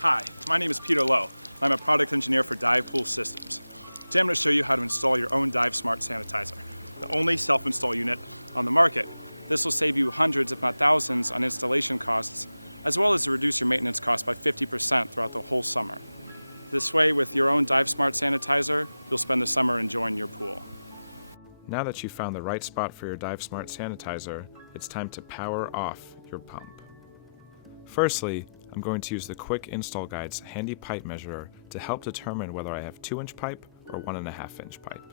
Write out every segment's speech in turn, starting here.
Hi, my name is Peter Lowe. I'm a product engineer for Dive Pool Systems. Today I'm going to show you how to install your own Dive Smart Sanitizer, the only self-install unit on the market. This will save you hundreds, if not thousands, on installation costs, as well as to reduce your maintenance costs by 50% throughout the whole summer. This way, with your own Dive Smart Sanitizer, you'll spend the summer enjoying your pool. Now that you've found the right spot for your Dive Smart Sanitizer, it's time to power off your pump. Firstly, I'm going to use the Quick Install Guide's handy pipe measurer to help determine whether I have 2-inch pipe or 1.5-inch pipe.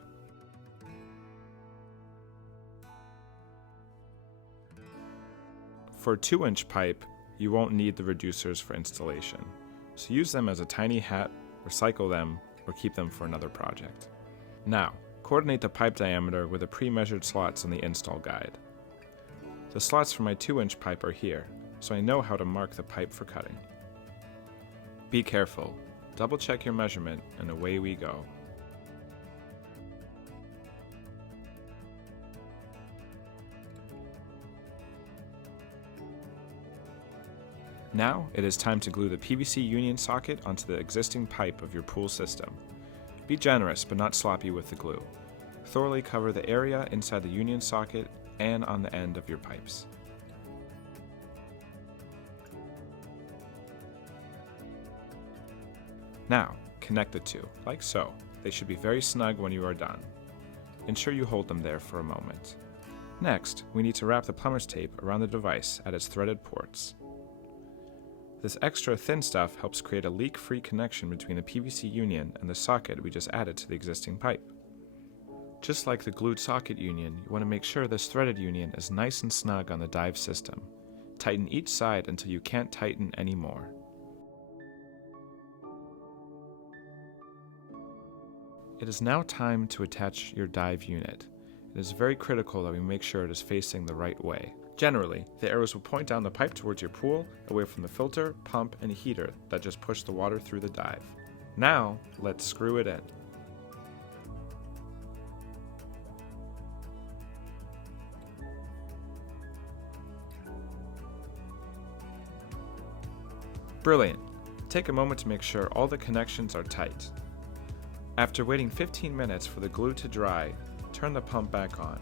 For 2-inch pipe, you won't need the reducers for installation, so use them as a tiny hat, recycle them, or keep them for another project. Now, coordinate the pipe diameter with the pre-measured slots on the install guide. The slots for my 2-inch pipe are here, so I know how to mark the pipe for cutting. Be careful, double check your measurement, and away we go. Now it is time to glue the PVC union socket onto the existing pipe of your pool system. Be generous but not sloppy with the glue. Thoroughly cover the area inside the union socket and on the end of your pipes. Now, connect the two, like so. They should be very snug when you are done. Ensure you hold them there for a moment. Next, we need to wrap the plumber's tape around the device at its threaded ports. This extra thin stuff helps create a leak-free connection between the PVC union and the socket we just added to the existing pipe. Just like the glued socket union, you want to make sure this threaded union is nice and snug on the Dive system. Tighten each side until you can't tighten anymore. It is now time to attach your Dive unit. It is very critical that we make sure it is facing the right way. Generally, the arrows will point down the pipe towards your pool, away from the filter, pump, and heater that just push the water through the dive. Now, let's screw it in. Brilliant! Take a moment to make sure all the connections are tight. After waiting 15 minutes for the glue to dry, turn the pump back on.